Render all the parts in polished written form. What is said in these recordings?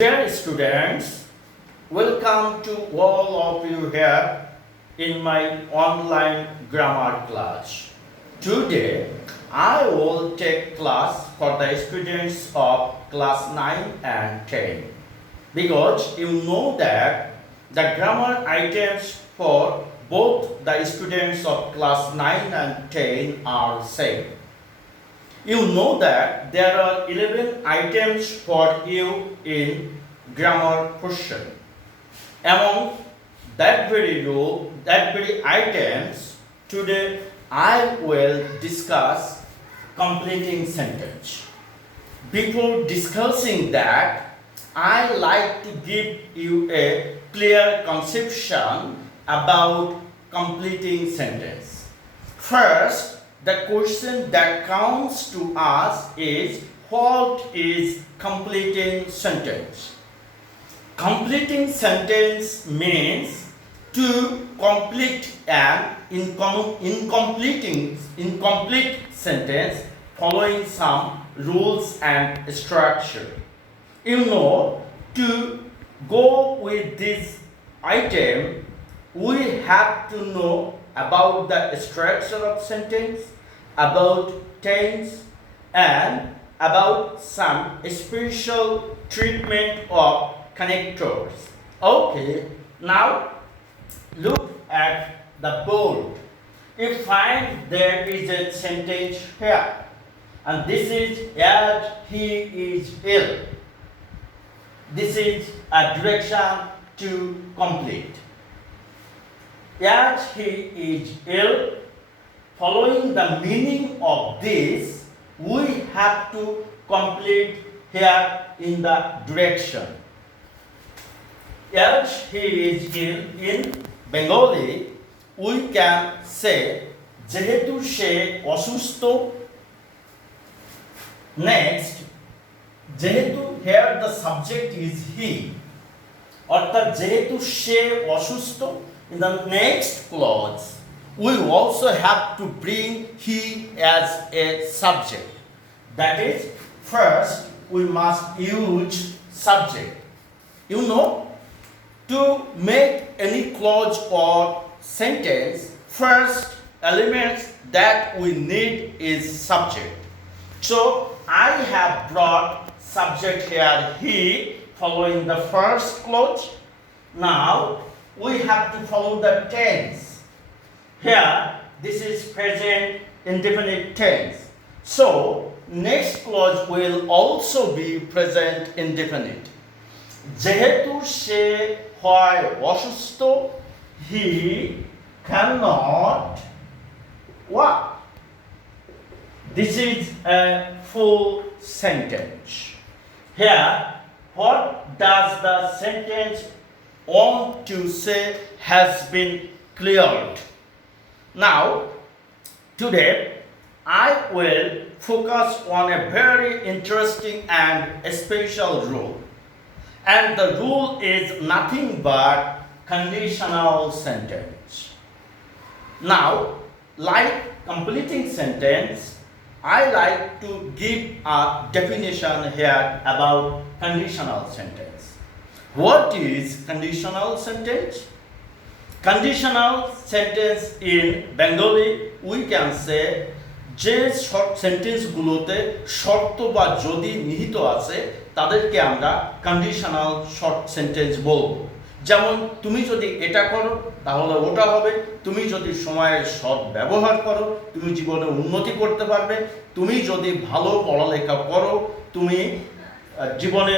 Dear students, welcome to all of you here in my online grammar class. Today, I will take class for the students of class 9 and 10 because you know that the grammar items for both the students of class 9 and 10 are same. You know that there are 11 items for you in grammar question. Among that very items, today I will discuss completing sentence. Before discussing that, I like to give you a clear conception about completing sentence. First, the question that comes to us is what is completing sentence? Completing sentence means to complete an incomplete sentence following some rules and structure. You know, to go with this item, we have to know about the structure of sentence, about tense, and about some special treatment of connectors. Okay, now look at the board. You find there is a sentence here, and this is as he is ill. This is a direction to complete. As he is ill, following the meaning of this, we have to complete here in the direction. As he is ill in Bengali, we can say যেহেতু সে অসুস্থ. Next, যেহেতু here the subject is he, অর্থাৎ যেহেতু সে অসুস্থ. In the next clause, we also have to bring he as a subject. That is, first we must use subject. You know, to make any clause or sentence, first elements that we need is subject. So I have brought subject here he following the first clause. Now we have to follow the tense. Here, this is present indefinite tense. So, next clause will also be present indefinite. যেহেতু সে হয় অসুস্থ, he cannot walk. This is a full sentence. Here, what does the sentence want to say has been cleared. Now, today I will focus on a very interesting and special rule. And the rule is nothing but conditional sentence. Now, like completing sentence, I like to give a definition here about conditional sentence. What is conditional sentence? Conditional sentence in Bengali we can say যে short সেন্টেন্সগুলোতে শর্ত বা যদি নিহিত আছে তাদেরকে আমরা conditional short sentence বলবো। যেমন তুমি যদি এটা করো তাহলে ওটা হবে, তুমি যদি সময়ের সৎ ব্যবহার করো তুমি জীবনে উন্নতি করতে পারবে, তুমি যদি ভালো পড়ালেখা করো তুমি জীবনে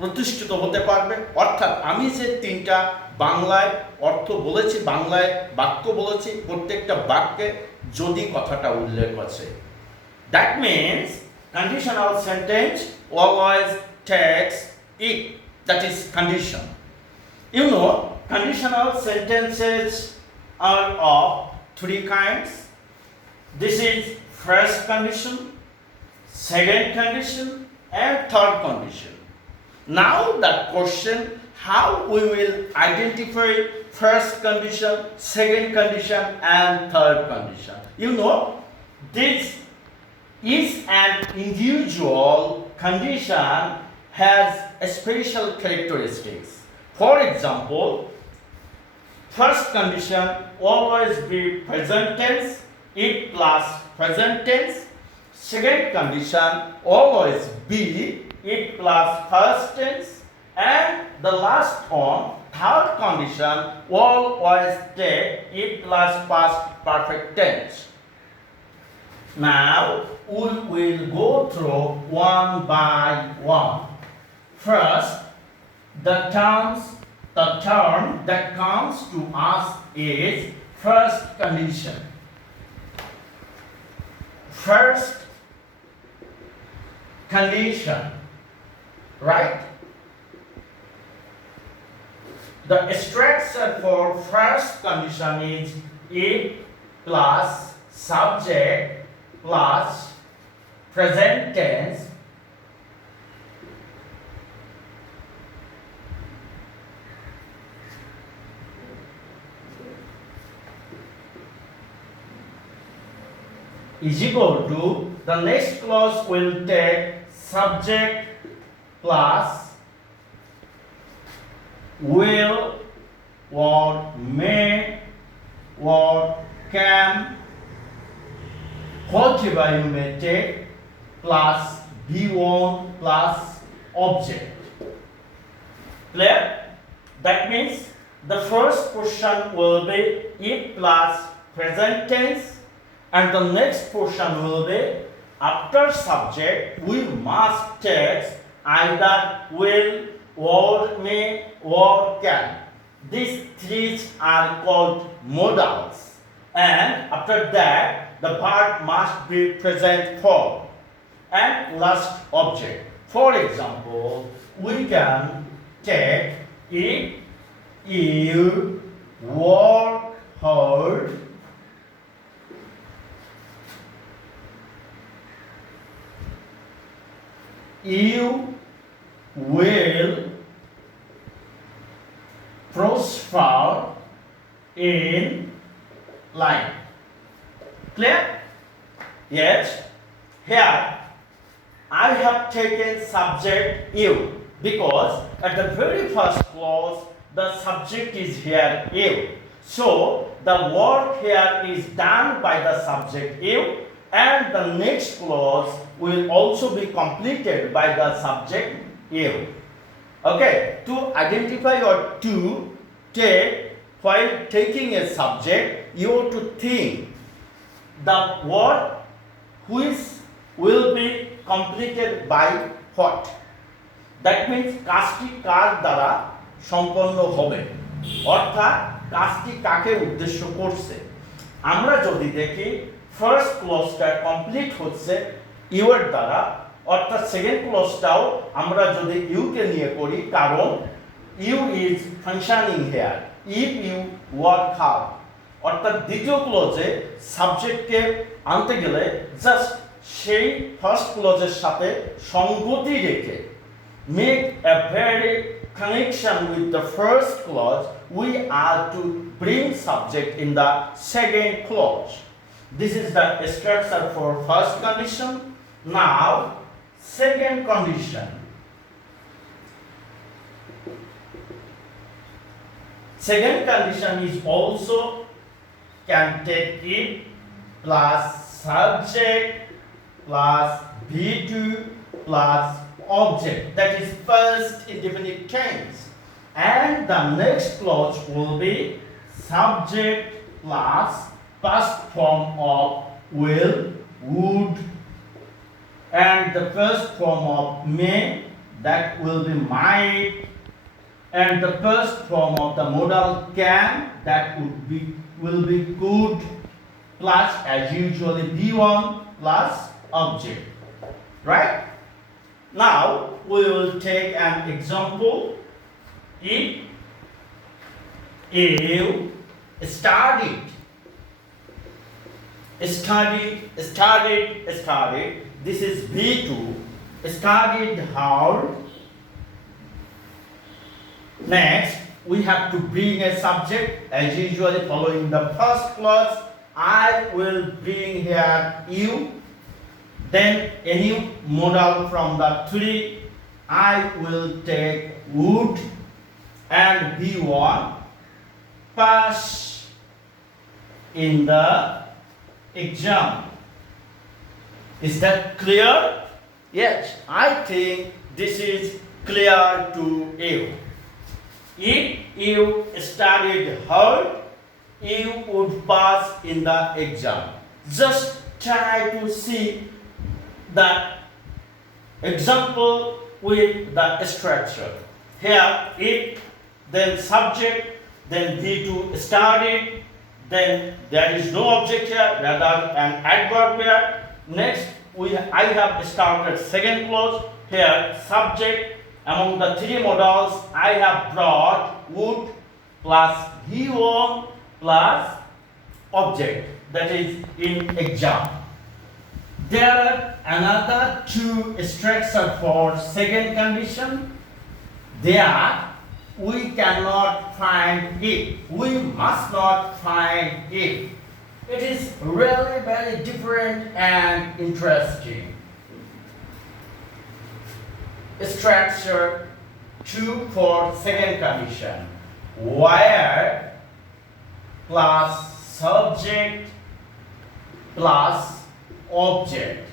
প্রতিষ্ঠিত হতে পারবে। অর্থাৎ আমি যে তিনটা বাংলায় অর্থ বলেছি, বাংলায় বাক্য বলেছি, প্রত্যেকটা বাক্যে যদি কথাটা উল্লেখ আছে। That means conditional sentence always takes it, that is condition. You know, conditional sentences are of three kinds. This is first condition, second condition, and third condition. Now the question, how we will identify first condition, second condition, and third condition. You know, this is an individual condition has special characteristics. For example, first condition always be present tense, it plus present tense. Second condition always be it plus first tense. And the last one, third condition always take it plus past perfect tense. Now we will go through one by one. First, the term that comes to us is first condition. First condition, right? The structure for first condition is it plus subject plus present tense is equal to the next clause will take subject plus will or may or can, whatever you may take, plus be1 plus object. Clear? That means the first portion will be it plus present tense, and the next portion will be after subject we must take either will or may or can. These three are called modals, and after that the verb must be present form and last object. For example, we can take it, you work hard, you will prosper in life. Clear? Yes. Here I have taken subject you because at the very first clause the subject is here you. So the work here is done by the subject you, and the next clause will also be completed by the subject you. Okay, to identify or to take, while taking a subject, you have to think the word which will be completed by what. That means কাজটি কার দ্বারা সম্পন্ন হবে, অর্থাৎ কাজটি কাকে উদ্দেশ্য করছে। আমরা যদি দেখি ফার্স্ট ক্লজটা কমপ্লিট হচ্ছে ইউ এর দ্বারা, অর্থাৎ সেকেন্ড ক্লজটাও আমরা যদি ইউ কে নিয়ে করি, কারণ you is functioning here if you work hard. অর্থাৎ দ্বিতীয় ক্লজে সাবজেক্টকে আনতে গেলে জাস্ট সেই ফার্স্ট ক্লজের সাথে সঙ্গতি রেখে make a very connection with the first clause, we are to bring subject in the second clause. This is the structure for first condition. Now second condition. Second condition is also can take it plus subject plus V2 plus object, that is first indefinite tense, and the next clause will be subject plus past form of will, would, and the first form of may, that will be might, and the first form of the modal can, that will be could, plus as usually be1 plus object, right? Now we will take an example. If you studied, this is B2, studied hard. Next we have to bring a subject as usually following the first clause. I will bring here you, then any modal from the three I will take would and B1 pass in the exam. Is that clear? Yes, I think this is clear to you. If you studied hard, you would pass in the exam. Just try to see the example with the structure. Here, if, then subject, then V2 started, then there is no object here, rather an adverb here. Next, I have started second clause. Here, subject. Among the three modals, I have brought would plus V1 plus object, that is in exam. There are another two structures for second condition. There we cannot find it. We must not find it. It is really very different and interesting. Structure 2 for second condition. Where plus subject plus object.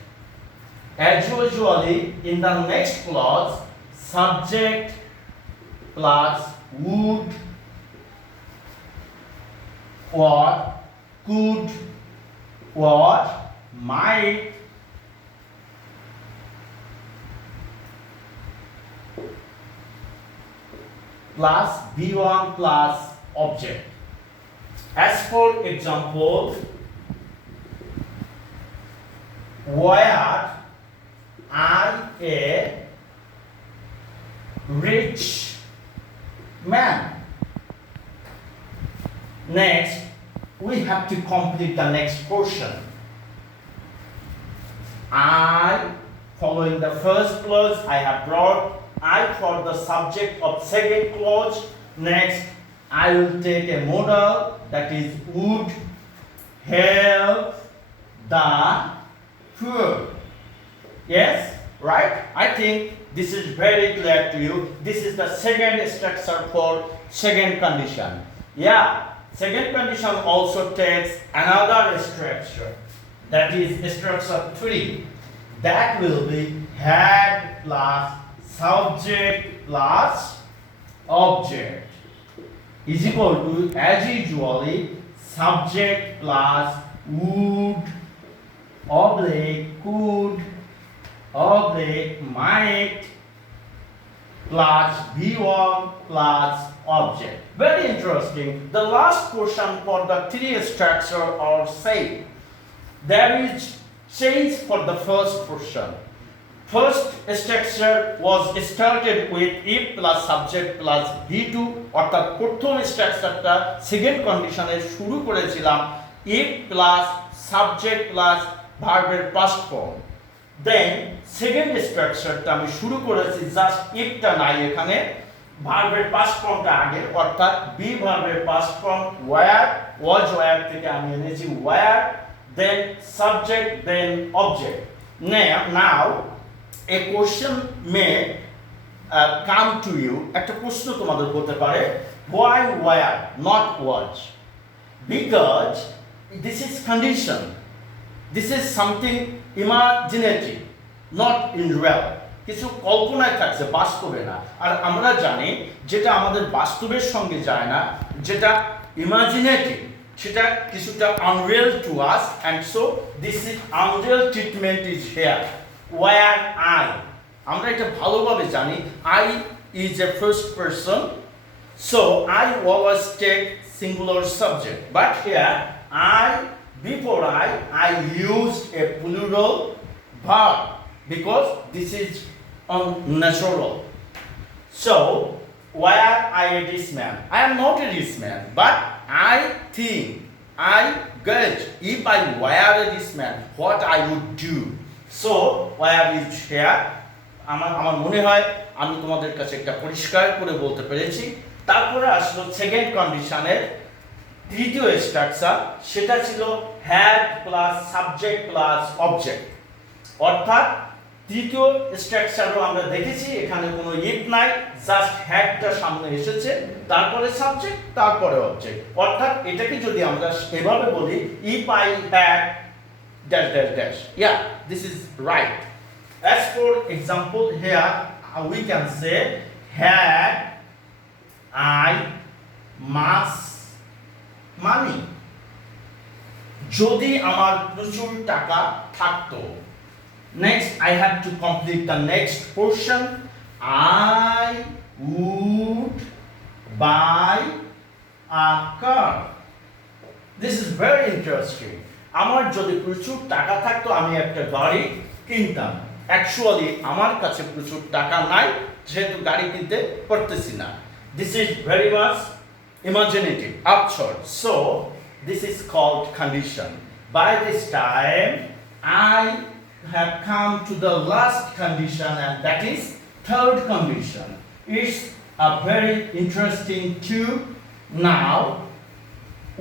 As usually in the next clause, subject plus would, what, could, what, might, plus B1 plus object. As for example, where I a rich man. Next, we have to complete the next portion. I, following the first clause, I have brought I for the subject of second clause. Next, I will take a modal, that is would help the poor. Yes, right? I think this is very clear to you. This is the second structure for second condition. Yeah, second condition also takes another structure, that is structure 3. That will be had plus subject plus object is equal to, as usually, subject plus would oblique could oblique might plus V1 plus object. Very interesting. The last portion for the three structure are same. There is change for the first portion. First structure was started with if plus subject plus V2, অর্থাৎ প্রথম স্ট্রাকচারটা second কন্ডিশনে শুরু করেছিলাম if plus subject plus ভার্বের past form. Then second স্ট্রাকচারটা আমি শুরু করেছি জাস্ট ইফটা নাই, এখানে ভার্বের পাস্ট ফর্মটা আগে, অর্থাৎ বি ভার্বের past form were, was were থেকে আমি এনেছি were, then subject, then object. Now a question may come to you, একটা প্রশ্ন তোমাদের হতে পারে, why where not was? Because this is condition, this is something imaginative, not in real, কিছু কল্পনায় থাকছে, বাস্তবে না। আর আমরা জানি যেটা আমাদের বাস্তবের সঙ্গে যায় না, যেটা ইমাজিনেটিভ, সেটা কিছুটা unreal to us, and so this is unreal treatment is here. Where I, আমরা এটা ভালোভাবে জানি, I is a first person, so I always take singular subject, but here I, before I used a plural verb because this is unnatural. So where I a rich man, I am not a rich man, but I think, I guess, if I were a rich man, what I would do. So where is here, আমার মনে হয় আমি তোমাদের কাছে একটা পরিষ্কার করে বলতে পেরেছি। তারপরে আসলো সেকেন্ড কন্ডিশনের তৃতীয় স্ট্রাকচার, সেটা ছিল had plus subject plus object, অর্থাৎ তৃতীয় স্ট্রাকচারও আমরা দেখেছি, এখানে কোনো ইফ নাই, জাস্ট হ্যাডটা সামনে এসেছে, তারপরে সাবজেক্ট, তারপরে অবজেক্ট। অর্থাৎ এটাকে যদি আমরা এভাবে বলি, if I had dash dash dash, yeah, this is right. As for example here, we can say had I much money, যদি আমার প্রচুর টাকা থাকতো। Next, I have to complete the next portion. I would buy a car. This is very interesting. আমার যদি প্রচুর টাকা থাকতো আমি একটা গাড়ি কিনতাম। অ্যাকচুয়ালি আমার কাছে প্রচুর টাকা নাই, যেহেতু গাড়ি কিনতে পারতেছি না। This is very much imaginative, absurd. So, this is called condition. By this time, I have come to the last condition, and that is third condition. It's a very interesting too. Now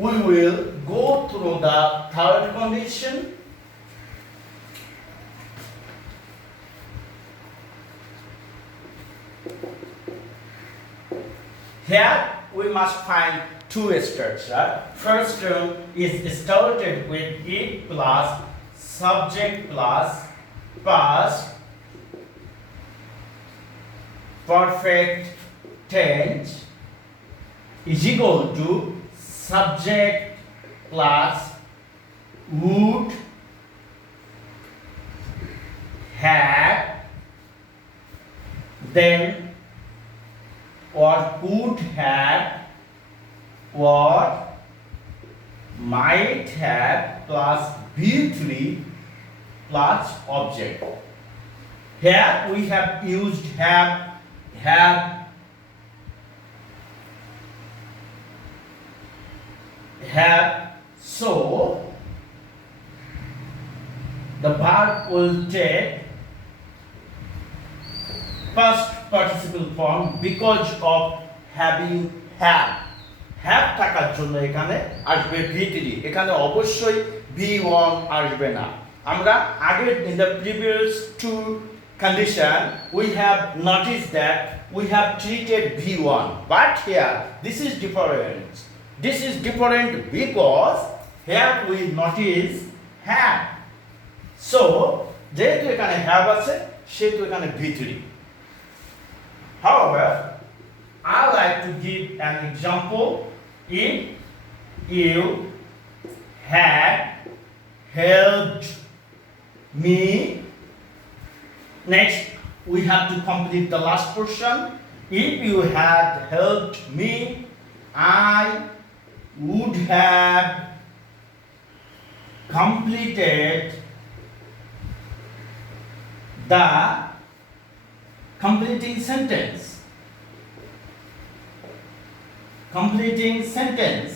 we will go through the third condition. Here we must find two structures. First term is started with it plus subject plus past perfect tense is equal to subject plus would have, then or could have or might have plus V3 plus object. Here we have used have, so the verb will take past participle form because of having have থাকার জন্য এখানে আসবে V3, এখানে অবশ্যই V1 আসবে না। আমরা আগে in the previous two condition we have noticed that we have treated V1, but here this is different. This is different because here we notice have. So যেহেতু এখানে have আছে সেহেতু এখানে V3. However, I like to give an example. If you had helped me, next we have to complete the last portion. If you had helped me, I would have completed the completing sentence. Completing sentence.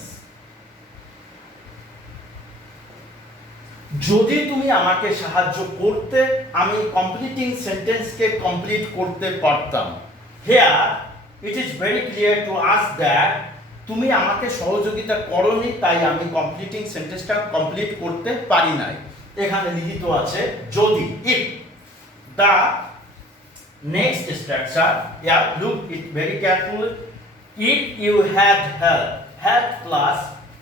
যদি তুমি আমাকে সাহায্য করতে আমি completing সেন্টেন্সকে complete করতে পারতাম। Here it is very clear to us that তুমি আমাকে সহযোগিতা করনি, তাই আমি কমপ্লিটিং সেন্টেন্সটা কমপ্লিট করতে পারি নাই। এখানে লিখিত আছে যদি, if the next structure, yeah, look it very carefully. If you had help, had plus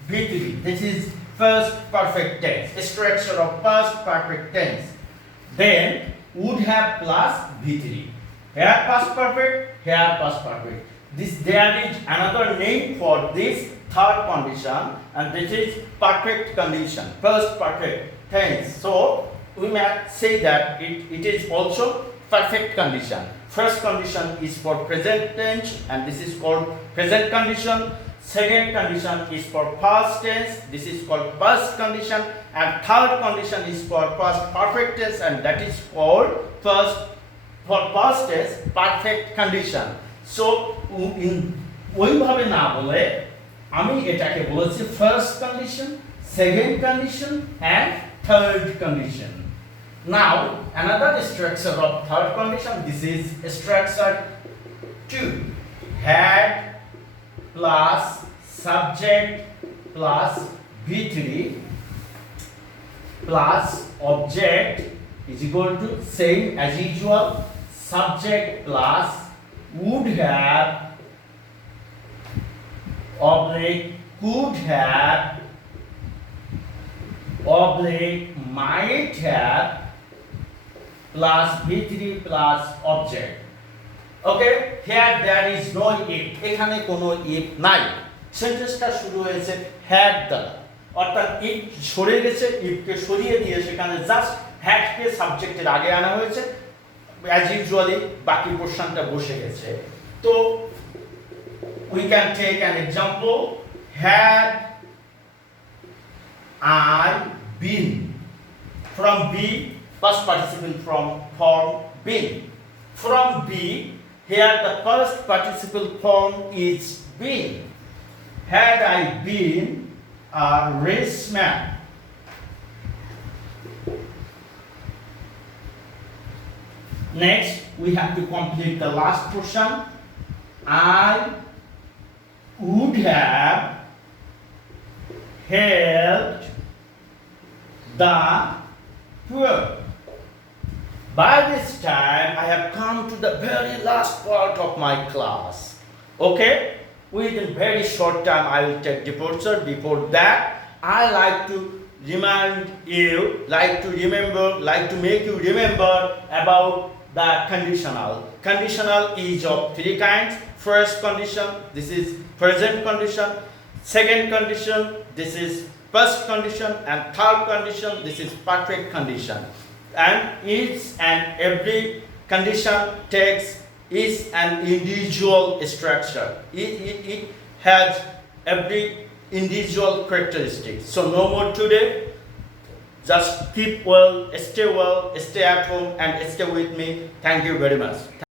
V3, this is first perfect tense, structure of past perfect tense. Then would have plus V3. Here past perfect, here past perfect. There is another name for this third condition, and this is perfect condition, first perfect tense. So we may say that it is also perfect condition. First condition is for present tense, and this is called present condition. Second condition is for past tense, this is called past condition, and third condition is for past perfect tense, and that is called for past tense perfect condition. So in ওইভাবে না বলে আমি এটাকে বলেছি first condition, second condition and third condition. Now another structure of third condition, this is structure 2, had plus subject plus V3 plus object is equal to same as usual, subject plus would have oblique could have oblique might have plus V3 plus object. Okay, here there is no if, এখানে কোনো if নাই, সেন্টেন্সটা শুরু হয়েছে had দ্বারা, অর্থাৎ if সরে গেছে, if কে সরিয়ে দিয়ে সেখানে জাস্ট had কে সাবজেক্টের আগে আনা হয়েছে, as usually বাকি পোরশনটা বসে গেছে। তো we can take an example, had I been, from B, past participle from form been, from B, here the first participle form is been. Had I been a raceman, next we have to complete the last portion. I would have helped the poor. By this time, I have come to the very last part of my class. Okay? Within very short time, I will take departure. Before that, I like to remind you, like to make you remember about the conditional. Conditional is of three kinds. First condition, this is present condition. Second condition, this is past condition. And third condition, this is perfect condition. And each and every condition takes is an individual structure. It has every individual characteristic. So no more today. Just keep well, stay at home, and stay with me. Thank you very much.